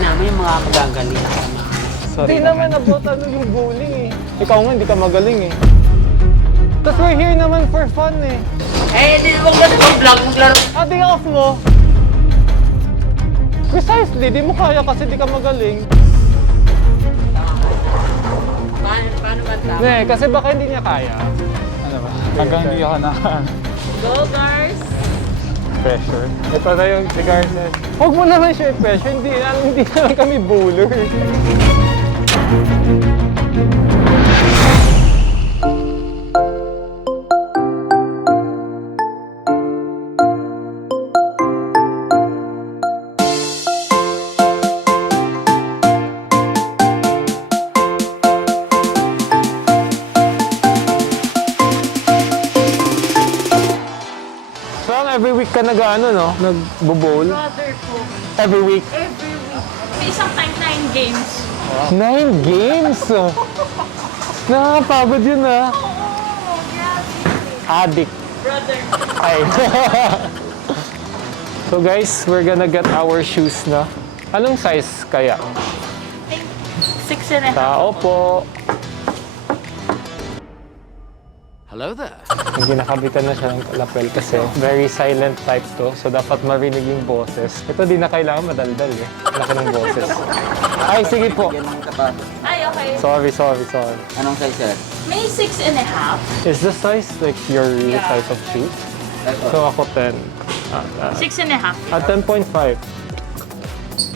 namin yung mga magagaling. Hindi naman about ano yung bowling eh. Ikaw nga, hindi ka magaling eh. Tapos we're here naman for fun eh. Eh, di mo ba mag-vlog, maglaro? Di off mo. Precisely, di mo kaya kasi di ka magaling. Paano ba tama? Ne, kasi baka hindi niya kaya. Ano ba? Hanggang hindi ako na Go, guys! Pressure. Ito na yung si Garces. Huwag mo naman siya i-pressure. Hindi naman kami bowler. Every week ka nag-ano, no? Nag-bowl? Brother po. Every week? Every week. May isang time 9 games. 9 games? Nakakapagod yun, ah. Oo, grabe. Addict. Brother. Ay. So guys, we're gonna get our shoes na. Anong size kaya? 6.5. Tao po. Hello there. Hindi nakabitan na siya ng lapel kasi very silent type to. So dapat marinig yung boses. Ito di na kailangan madaldal eh. Laki ng boses. Ay, sige po. Ay, okay. Sorry. Anong size sir? May 6.5. Is the size like your real size of shoes? So ako 10. 6.5. 10.5.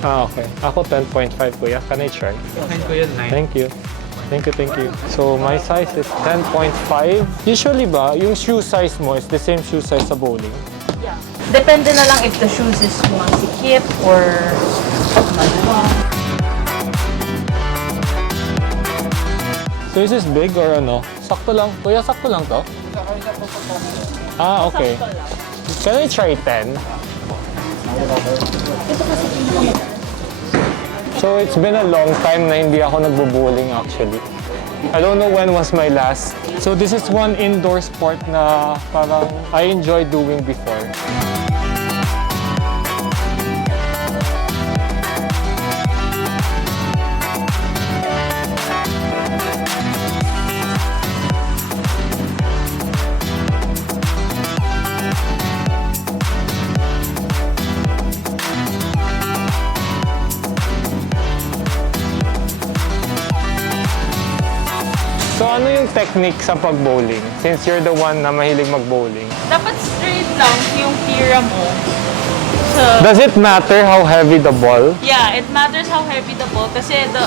Okay. Ako 10.5 kuya. Can I try? Kain ko yun, 9. Thank you. Thank you. So my size is 10.5. Usually ba, yung shoe size mo is the same shoe size sa bowling? Yeah. Depende na lang if the shoes is masikip or maluwag. So is this big or ano? Sakto lang. Kuya, sakto lang to? Okay. Can I try 10? So it's been a long time na hindi ako nagbo-bowling actually. I don't know when was my last. So this is one indoor sport na parang I enjoy doing before. So ano yung technique sa pag-bowling? Since you're the one na mahilig mag-bowling. Dapat straight lang yung tira mo. So, Does it matter how heavy the ball? yeah, it matters how heavy the ball kasi the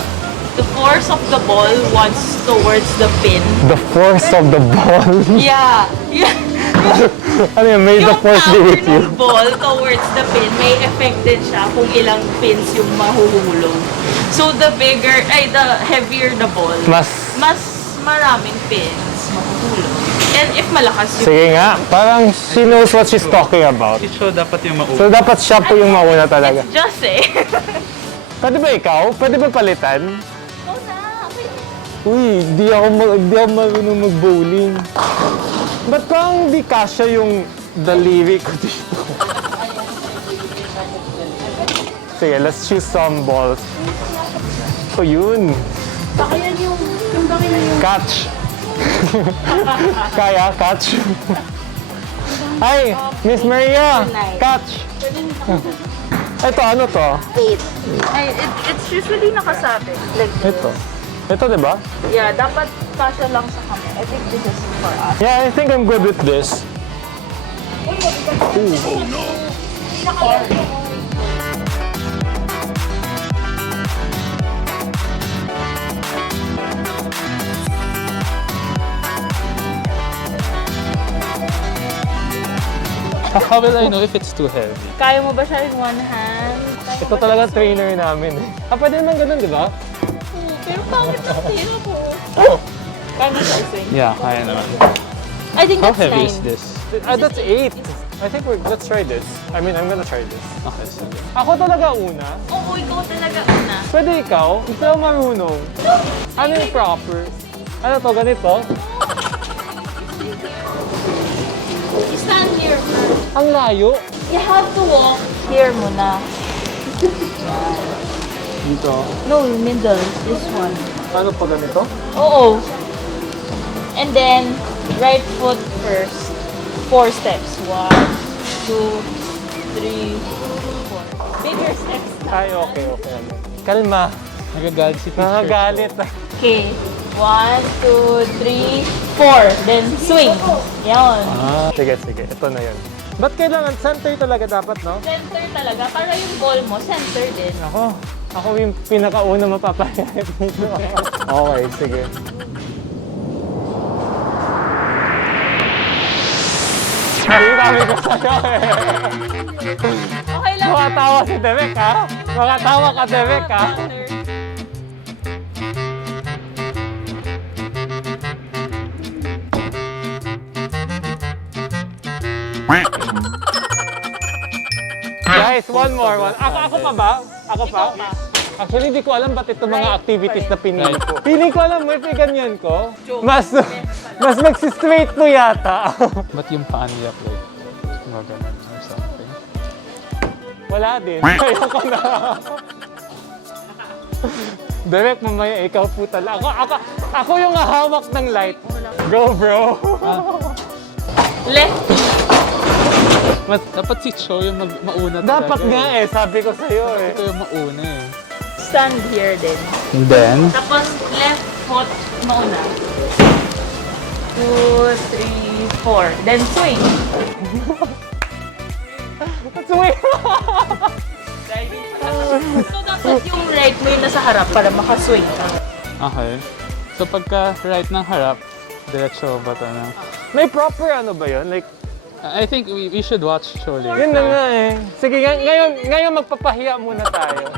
force of the ball wants towards the pin. The force of the ball? Yeah. Ano yun, may the force be with you? Yung power ng ball towards the pin, may effect din siya kung ilang pins yung mahuhulog. So the heavier the ball, mas maraming pins mahuhulog. And if malakas yung... Sige nga, parang she knows what she's talking about. So, dapat yung mauna. So dapat siya po yung mauna talaga. It's just eh. Pwede ba ikaw? Pwede ba palitan? Oo na, okay. Uy, di ako marunong mag-bowling. Ba't parang di kasya yung daliri ko dito? Sige, let's choose some balls. O yun. Baka yan yung Catch. Kaya, catch. Ay, Miss Maria, catch. Ito, ano to? 8. Ay, it's usually nakasabi. Like this. Ito, di ba? Yeah, dapat kasya lang sa kami. I think this is for us. Yeah, I think I'm good with this. How will I know if it's too heavy? Kaya mo ba siya in one hand? Ito talaga trainer namin eh. Pwede naman ganun, di ba? Pero pangit ng tira ko. Kaya mo siya swing? Yeah, kaya naman. I think How that's heavy 9. is this? That's 8. I think let's try this. I mean, I'm gonna try this. Okay, sige. Ako talaga una. Oo, ikaw talaga una. Pwede ikaw? Hindi ako marunong. Ano yung proper? Ano to, ganito? You stand here first. Ang layo. You have to walk here muna. Dito. No, middle. This one. Ano pa ganito? Oo. And then, right foot first. 4 steps. 1, 2, 3, 4. Bigger steps na. Ay, okay. Kalma. Nagagalit si teacher. Nakagalit. Okay. 1, 2, 3, 4. Then, swing. Yan. Sige. Ito na yun. Ba't kailangan center talaga dapat, no? Center talaga. Para yung ball mo, center din. Ako yung pinakauna mapapayahit dito. Okay, sige. Sabi ko sa'yo eh. Okay lang. Makatawa si Derek, ha? Makatawa ka, Derek, ha? Guys, one more. Ako pa ba? Ako pa? Actually, hindi ko alam ba't itong mga activities na pinili ko. Feeling ko alam mo, if ganyan ko, mas magsi-straight ko yata. Ba't yung paa niya like gumagano'n or something? Wala din. Ayoko na. Direct, mamaya ikaw po talaga. Ako yung hawak ng light. Go, bro. Left. Dapat si Cho yung mauna talaga. Dapat nga eh, sabi ko sa'yo eh. Ito yung mauna eh. Stand here din. And then? Tapos left foot mauna. 2, 3, 4. Then swing. Swing! So dapat yung right mo yung nasa harap para makaswing ka. Okay. So pagka right ng harap, diretso ba ito na? May proper ano ba yun? Like, I think we should watch Cho later. yun na nga eh. Sige, ngayon magpapahiya muna tayo.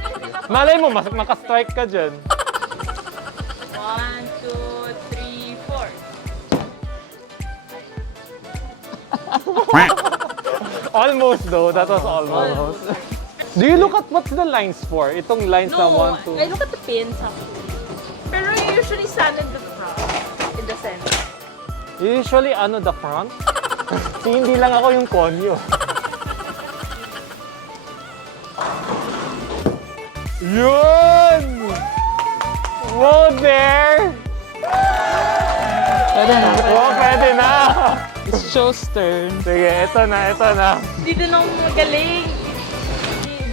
Malay mo, makastrike ka dyan. 1, 2, 3, 4. Almost though, that was almost. Do you look at what's the lines for? Itong lines na 1, 2. I look at the pins actually. Pero you usually stand in the front, in the center. Usually, the front? Hindi lang ako yung konyo. Yun! Whoa there! Pwede na. Oh, pwede na! It's Cho's turn. Sige, ito na. Dito nung magaling.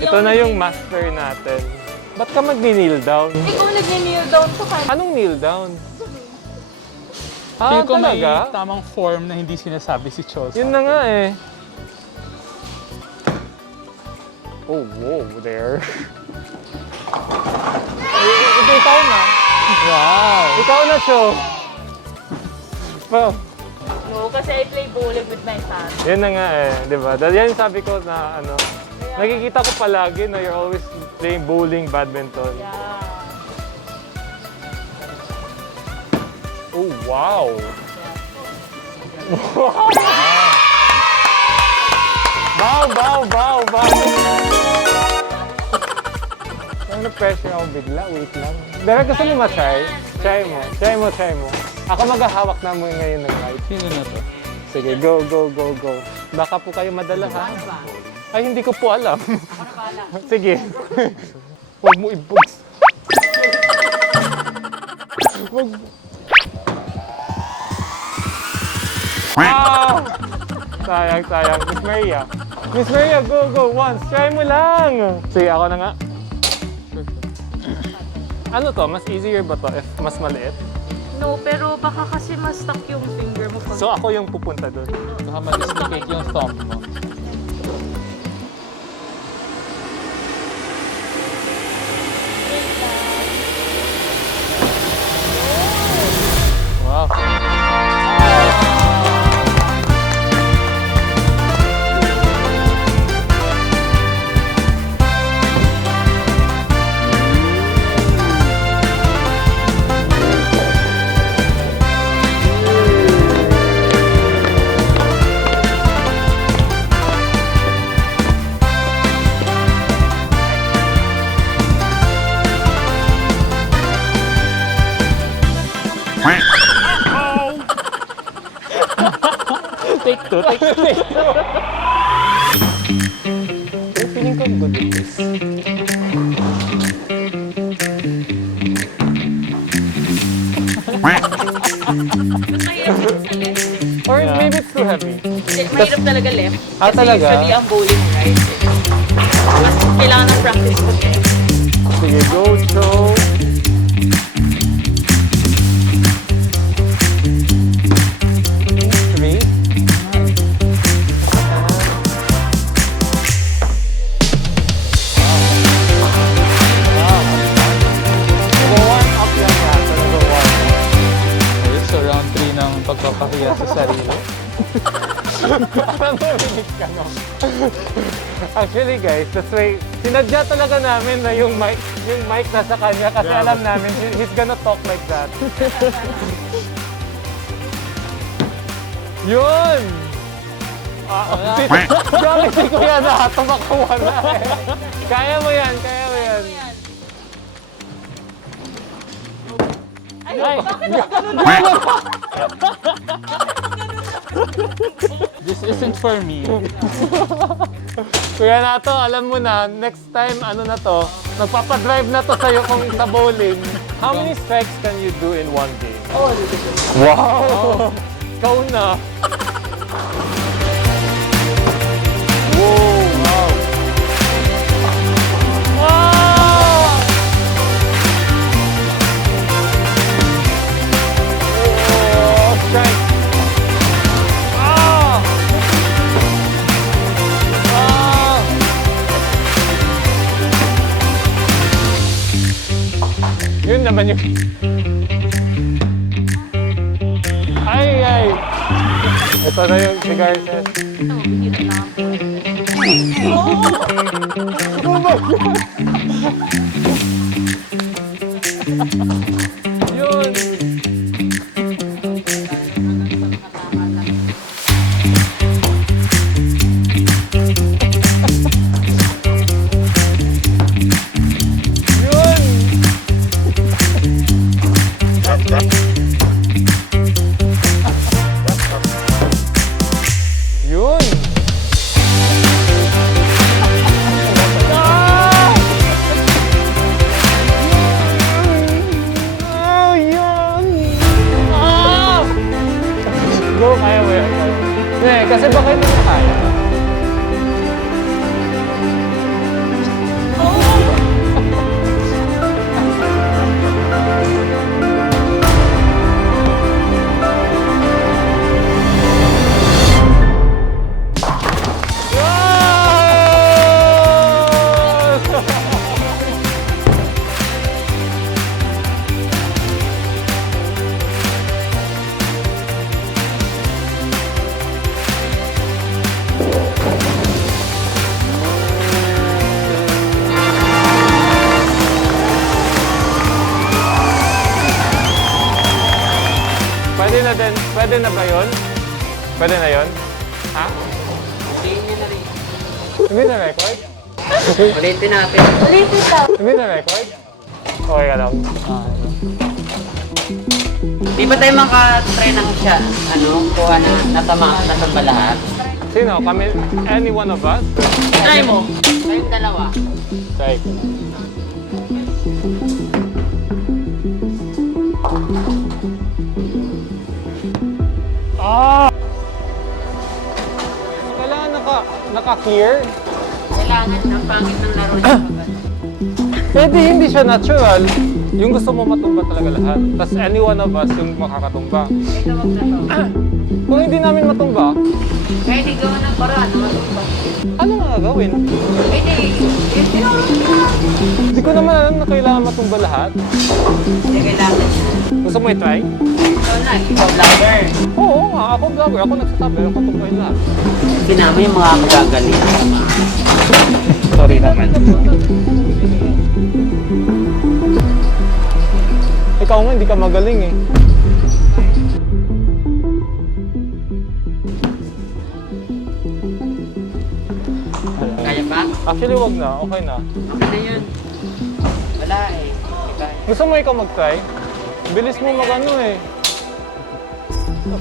Ito na yung master natin. Ba't ka mag-kneel down? Ikaw nag-kneel down to ka. Anong kneel down? Feel ko may talaga? tamang form na hindi sinasabi si Cho. Yun na nga eh. Oh, whoa, there. Ikaw na. Wow! Ikaw na, Cho. Well, No, kasi I play bowling with my son. yun na nga eh, di ba? Dahil yan sabi ko na nakikita ko palagi na you're always playing bowling, badminton. Yeah. Oh, wow! Bow! Ano pressure ako bigla? Wait lang. Dara gusto mo ma-try? Try mo. Ako maghahawak na mo ngayon ng light. Sino na to? Sige, go. Baka po kayo madala ha? Ay, hindi ko po alam. Sige. Huwag mo i-bugs. Huwag. Sayang. Miss Maria, go. Once. Try mo lang. Sige, ako na nga. Ano to? Mas easier ba to if mas maliit? No, pero baka kasi mas stuck yung finger mo pag... So ako yung pupunta doon. Baka ma-dislocate yung thumb mo. Wow. Take two. Feeling ko good with this. mahirap talaga left. Ah, Kasi talaga? usually ang bowling right. Mas kailangan ng practice ko eh. Sige, go, show. Three. Number one, up yan yata. Number one. Okay, so round 3 ng pagpapahiya sa sarili. Parang narinig ka, no? Actually guys, that's why sinadya talaga namin na yung mic nasa kanya kasi alam namin he's gonna talk like that. Yun! Grabe si Kuya na, tumakawala eh. Kaya mo yan, kaya mo yan. Ay, This isn't for me. Kuya Nato, alam mo na, next time ano na to, nagpapadrive na to sa'yo kung sa bowling. How many strikes can you do in one game? Oh, Wow! Ikaw na. Wow! Wow! Wow! Oh, strike! Ah! Ah! Yun naman yung... Ay, ay! Ito na yung cigar set. Oh my God! Yun! Yun! Yun! Ah! Oh, yun! Ah! Go, kaya mo yan. Hindi, kasi baka hindi mo kaya. Pwede na din, pwede na ba yun? Pwede na yun? Ha? Hindi na record? Ulitin natin. Hindi na record? Okay ka lang. Di ba tayo makatry ng siya? Kuha na natamba lahat? Sino? Kami? Any one of us? Try mo. Kayong dalawa. Try. Ah! Kailangan naka-clear? Kailangan ng pangit ng laro niya. Eh di hindi siya natural. Yung gusto mo matumba talaga lahat. Tapos any one of us yung makakatumba. Ito wag na to. Kung hindi namin matumba, Kaya di gawa ng paraan. ano nga gagawin? Eh di, tinuro mo. Hindi ko naman alam na kailangan matumba lahat. Hindi kailangan siya. Gusto mo i-try? Ikaw na, ikaw vlogger. Oo nga, ako vlogger. Ako nagsasabi, ako tumbahin lahat. Pinama yung mga magagaling. Sorry naman. Ikaw nga, hindi ka magaling eh. Kaya pa? Actually, wag na. Okay na. Okay na yun. Wala eh. Iba. Gusto mo ikaw mag-try? Bilis mo mag-ano eh.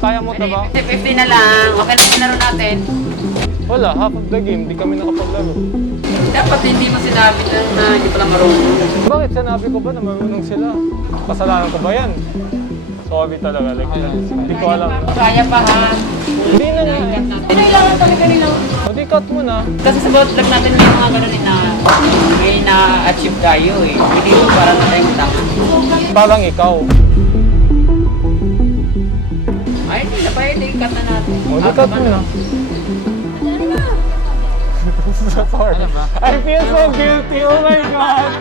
Kaya mo na ba? 50 na lang. Okay na yung laro natin. Wala, half of the game, di kami nakapaglaro. Dapat hindi mo sinabi na hindi pala marunong. Bakit sinabi ko ba na marunong sila? Kasalanan ko ba yan? Sorry talaga, like, hindi ko alam. Kaya pa ha. Hindi na nga. Kailangan talaga nila. O di cut mo na. Kasi sa bawat vlog natin may mga ganun na may na-achieve tayo eh. Hindi mo para na tayong tama. Parang ikaw. Ay, hindi na pa yun. Cut na natin. O di cut mo na. Sorry. I feel so guilty. Oh my God.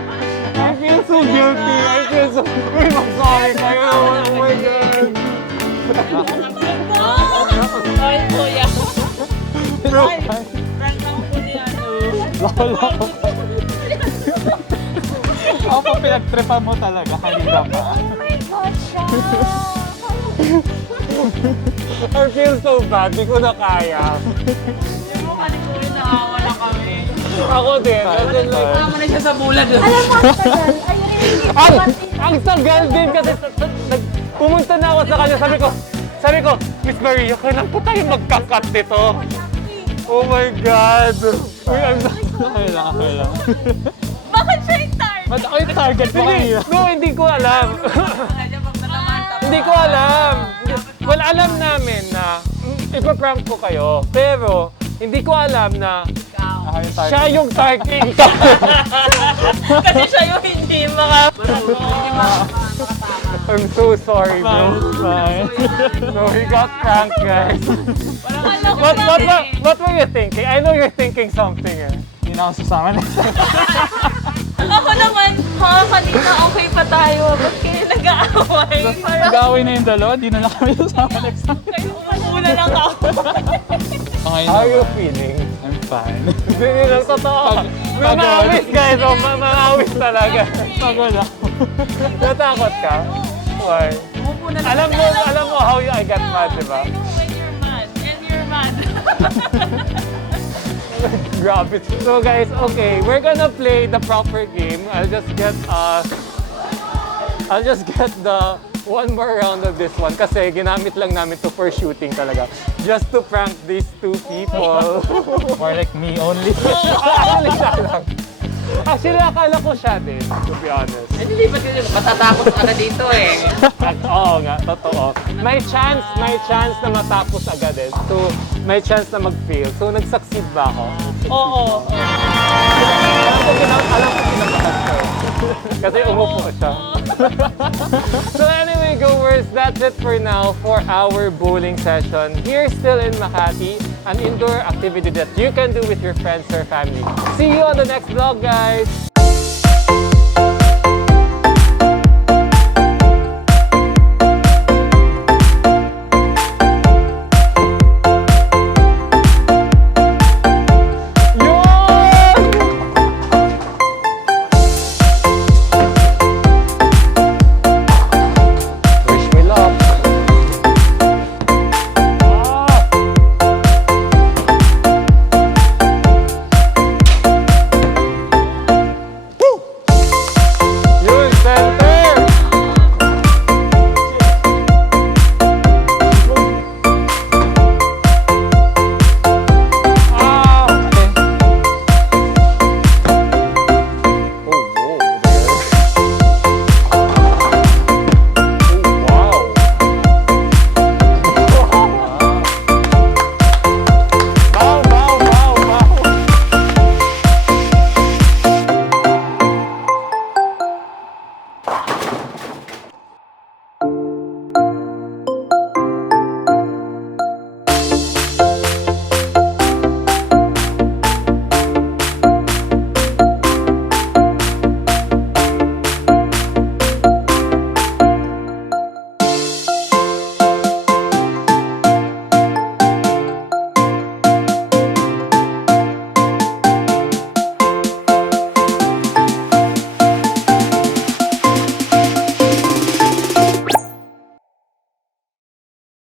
I feel so guilty. I feel so... Uy, mag-sorry kayo. Oh my God. Ay, kuya. Bro, Prank lang po ni ano. lolo. Ako pa pinagtripan mo talaga kanina pa. I feel so bad. Di ko na kaya. Hindi mo ka ni kuya nakawala kami. Ako din. As in like... Tama na siya sa bulad. Alam mo, ang tagal. Ang tagal din kasi pumunta na ako sa kanya. Sabi ko, Miss Maria, kailan po tayo magkakat nito? Oh my God. Uy, I'm sorry. Okay lang. Bakit siya yung target? Ba't ako yung target mo kanina? No, hindi ko alam. Hindi ko alam. Well, alam namin na ipaprank ko kayo. Pero, hindi ko alam na Ako yung target. siya yung target. Kasi siya yung hindi I'm so sorry, Fine, bro. fine. So, he got pranked, guys. What were you thinking? I know you're thinking something, eh. Hindi na ako sasama next time. Ako naman, kanina okay pa tayo. Ba't kayo nag-aaway? Nag-away na yung dalawa, di na lang kami sasama next time. Kayo umuna lang ako. Okay How are you naman. feeling? I'm fine. Hindi lang totoo. Pagod. Mamawis, guys. Oh, mamawis talaga. Pagod ako. Natakot ka? Why? Alam mo how I got mad, di ba? I know when you're mad. And you're mad. Grabe. So guys, okay, we're gonna play the proper game. I'll just get the one more round of this one kasi ginamit lang namin to for shooting talaga. Just to prank these two people. More like me only. Actually, akala ko siya din, to be honest. Hindi ba dito? Matatapos agad dito eh. At oo nga, totoo. May chance na matapos agad eh. So, may chance na mag-fail. So, nag-succeed ba ako? Oo. Alam ko kinabahan ko. Kasi umupo siya. So anyway, goers, that's it for now for our bowling session. Here still in Makati, an indoor activity that you can do with your friends or family. See you on the next vlog, guys!